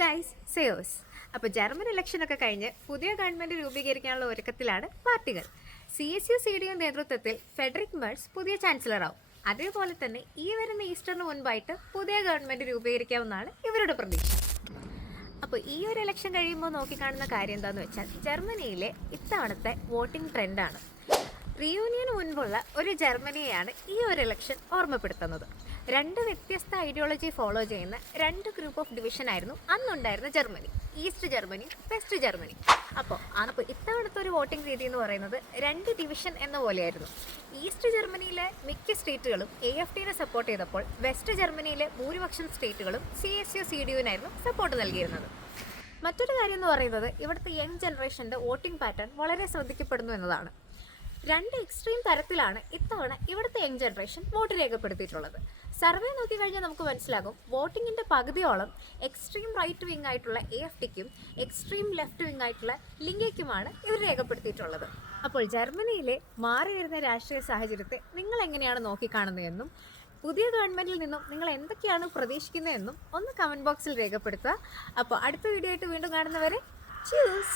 Guys, സെയോസ്. അപ്പോൾ German ഇലക്ഷനൊക്കെ കഴിഞ്ഞ് പുതിയ ഗവൺമെൻറ് രൂപീകരിക്കാനുള്ള ഒരുക്കത്തിലാണ് പാർട്ടികൾ. CSU-CDU നേതൃത്വത്തിൽ ഫെഡറിക് മെർസ് പുതിയ ചാൻസലറാവും. അതേപോലെ തന്നെ ഈ വരുന്ന ഈസ്റ്ററിന് മുൻപായിട്ട് പുതിയ ഗവൺമെൻറ് രൂപീകരിക്കാമെന്നാണ് ഇവരുടെ പ്രതീക്ഷ. അപ്പോൾ ഈ ഒരു ഇലക്ഷൻ കഴിയുമ്പോൾ നോക്കിക്കാണുന്ന കാര്യം എന്താണെന്ന് വെച്ചാൽ ജർമ്മനിയിലെ ഇത്തവണത്തെ വോട്ടിംഗ് ട്രെൻഡാണ്. റീയൂണിയന് മുൻപുള്ള ഒരു ജർമ്മനിയെയാണ് ഈ ഒരു ഇലക്ഷൻ ഓർമ്മപ്പെടുത്തുന്നത്. രണ്ട് വ്യത്യസ്ത ഐഡിയോളജി ഫോളോ ചെയ്യുന്ന രണ്ട് ഗ്രൂപ്പ് ഓഫ് ഡിവിഷൻ ആയിരുന്നു അന്നുണ്ടായിരുന്ന Germany, east Germany, west Germany. അപ്പോൾ ഇത്തവണത്തെ ഒരു വോട്ടിംഗ് രീതി എന്ന് പറയുന്നത് രണ്ട് ഡിവിഷൻ എന്ന പോലെയായിരുന്നു. ഈസ്റ്റ് ജർമ്മനിയിലെ മിക്ക സ്റ്റേറ്റുകളും AFDയെ സപ്പോർട്ട് ചെയ്തപ്പോൾ വെസ്റ്റ് ജർമ്മനിയിലെ ഭൂരിപക്ഷം സ്റ്റേറ്റുകളും CSU-CDUവിനായിരുന്നു സപ്പോർട്ട് നൽകിയിരുന്നത്. മറ്റൊരു കാര്യം എന്ന് പറയുന്നത് ഇവിടുത്തെ യങ് ജനറേഷൻ്റെ വോട്ടിംഗ് പാറ്റേൺ വളരെ ശ്രദ്ധിക്കപ്പെടുന്നു എന്നതാണ്. രണ്ട് എക്സ്ട്രീം തരത്തിലാണ് ഇത്തവണ ഇവിടുത്തെ യങ് ജനറേഷൻ വോട്ട് രേഖപ്പെടുത്തിയിട്ടുള്ളത്. സർവേ നോക്കിക്കഴിഞ്ഞാൽ നമുക്ക് മനസ്സിലാകും വോട്ടിങ്ങിൻ്റെ പകുതിയോളം എക്സ്ട്രീം റൈറ്റ് വിങ് ആയിട്ടുള്ള AFDക്കും എക്സ്ട്രീം ലെഫ്റ്റ് വിങ് ആയിട്ടുള്ള ലിങ്കയ്ക്കുമാണ് ഇവർ രേഖപ്പെടുത്തിയിട്ടുള്ളത്. അപ്പോൾ ജർമ്മനിയിലെ മാറി വരുന്ന രാഷ്ട്രീയ സാഹചര്യത്തെ നിങ്ങൾ എങ്ങനെയാണ് നോക്കിക്കാണുന്നതെന്നും പുതിയ ഗവൺമെൻറ്റിൽ നിന്നും നിങ്ങൾ എന്തൊക്കെയാണ് പ്രതീക്ഷിക്കുന്നതെന്നും ഒന്ന് കമൻറ്റ് ബോക്സിൽ രേഖപ്പെടുത്തുക. അപ്പോൾ അടുത്ത വീഡിയോ ആയിട്ട് വീണ്ടും കാണുന്നവരെ ചൂസ്.